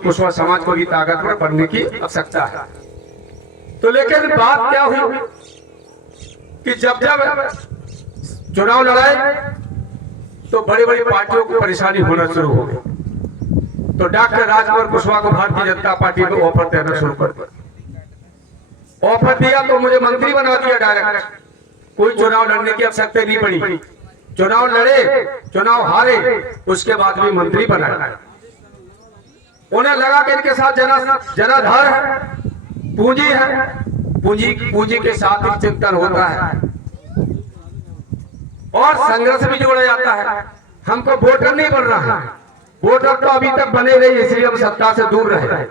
कुशवाहा समाज को भी ताकतवर बनने की आवश्यकता है। तो लेकिन बात क्या हुई कि जब जब चुनाव लड़ाए तो बड़ी बड़ी पार्टियों को परेशानी होना शुरू हो गई। तो डॉक्टर राजकुमार कुशवाहा को भारतीय जनता पार्टी को ऑफर देना शुरू कर दिया। ऑफर दिया तो मुझे मंत्री बना दिया डायरेक्ट। कोई चुनाव लड़ने की आवश्यकता नहीं पड़ी। चुनाव लड़े, चुनाव हारे, उसके बाद भी मंत्री बनाया। उन्हें लगा कि इनके साथ जनाधार है, पूंजी है, पूंजी के साथ ही चिंतन होता है और संघर्ष भी जोड़ा जाता है। हमको वोटर नहीं बनना है, वोटर तो अभी तक बने रहे, इसलिए हम सत्ता से दूर रहे।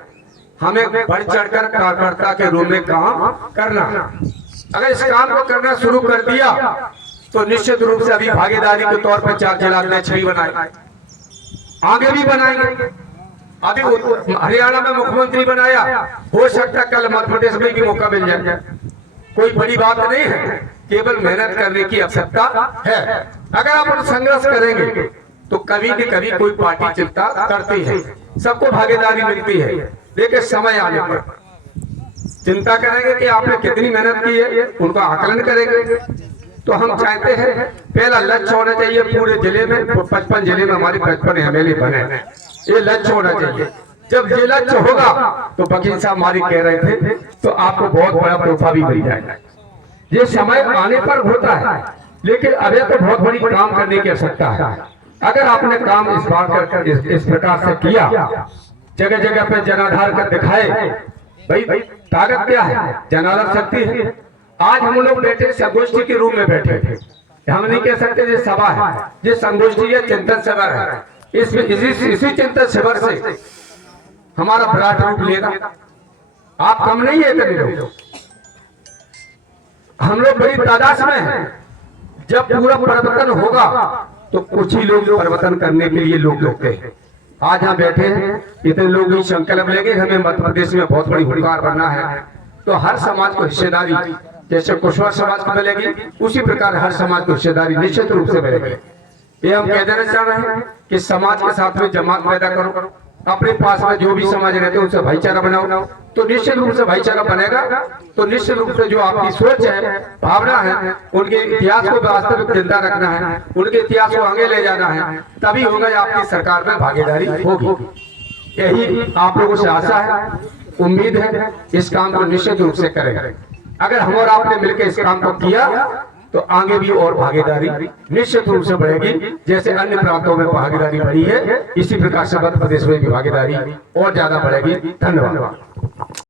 हमें बढ़ चढ़कर कार्यकर्ता के रूप में काम करना। अगर इस काम को करना शुरू कर दिया तो निश्चित रूप से अभी भागीदारी के तौर पर 4 जिला अध्यक्ष भी बनाए, आगे भी बनाएंगे। अभी हरियाणा में मुख्यमंत्री बनाया, हो सकता कल मध्य प्रदेश में भी मौका मिल जाए। कोई बड़ी बात नहीं है, केवल मेहनत करने की आवश्यकता है। अगर आप संघर्ष करेंगे तो कभी न कभी कोई पार्टी चिंता करती है, सबको भागीदारी मिलती है। लेकिन समय आने पर चिंता करेंगे कि आपने कितनी मेहनत की है, उनका आकलन करेंगे। तो हम चाहते हैं पहला लक्ष्य होना चाहिए पूरे जिले में, 55 जिले में हमारे 55 एमएलए बने, ये लक्ष्य होना चाहिए। जब ये लक्ष्य होगा तो वकील साहब हमारी कह रहे थे तो आपको बहुत बड़ा तोहफा भी मिल जाएगा। ये समय आने पर होता है, लेकिन अभी तो बहुत बड़ी काम करने की आवश्यकता है। अगर आपने काम इस बार इस प्रकार से किया, जगह जगह पे जनाधार कर दिखाए, भाई ताकत क्या है, जनाधार शक्ति है। आज हम लोग बैठे संगोष्ठी के रूप में बैठे थे, हम नहीं कह सकते ये सभा है, ये संगोष्ठी है, चिंतन शिविर है। इसी चिंतन शिविर से हमारा विराट रूप लेगा। आप कम नहीं है इतने लोग, हम लोग बड़ी तादाद में हैं। जब पूरा परिवर्तन होगा तो कुछ ही लोग परिवर्तन करने के लिए लोग लगते हैं। आज हम बैठे हैं, इतने लोग ही संकल्प लेंगे हमें मध्य प्रदेश में बहुत बड़ी हुनकार बनना है। तो हर समाज को हिस्सेदारी, जैसे कुशवाहा समाज को मिलेगी, उसी प्रकार हर समाज को हिस्सेदारी निश्चित रूप से मिलेगी। ये हम कह देना चाह रहे हैं कि समाज के साथ में जमात पैदा करो, अपने पास में जो भी समाज रहते हैं उनसे भाईचारा बनाओ, तो निश्चित रूप से भाईचारा बनेगा। तो निश्चित रूप से जो आपकी सोच है, भावना है, उनके इतिहास को वास्तविक जिंदा रखना है, उनके इतिहास को आगे ले जाना है, तभी होगा आपकी सरकार में भागीदारी होगी। यही आप लोगों से आशा है, उम्मीद है, इस काम को निश्चित रूप से करेंगे। अगर हम और आपने मिलकर इस काम को किया तो आगे भी और भागीदारी निश्चित रूप से बढ़ेगी। जैसे अन्य प्रांतों में भागीदारी बढ़ी है, इसी प्रकार से मध्य प्रदेश में भी भागीदारी और ज्यादा बढ़ेगी। धन्यवाद।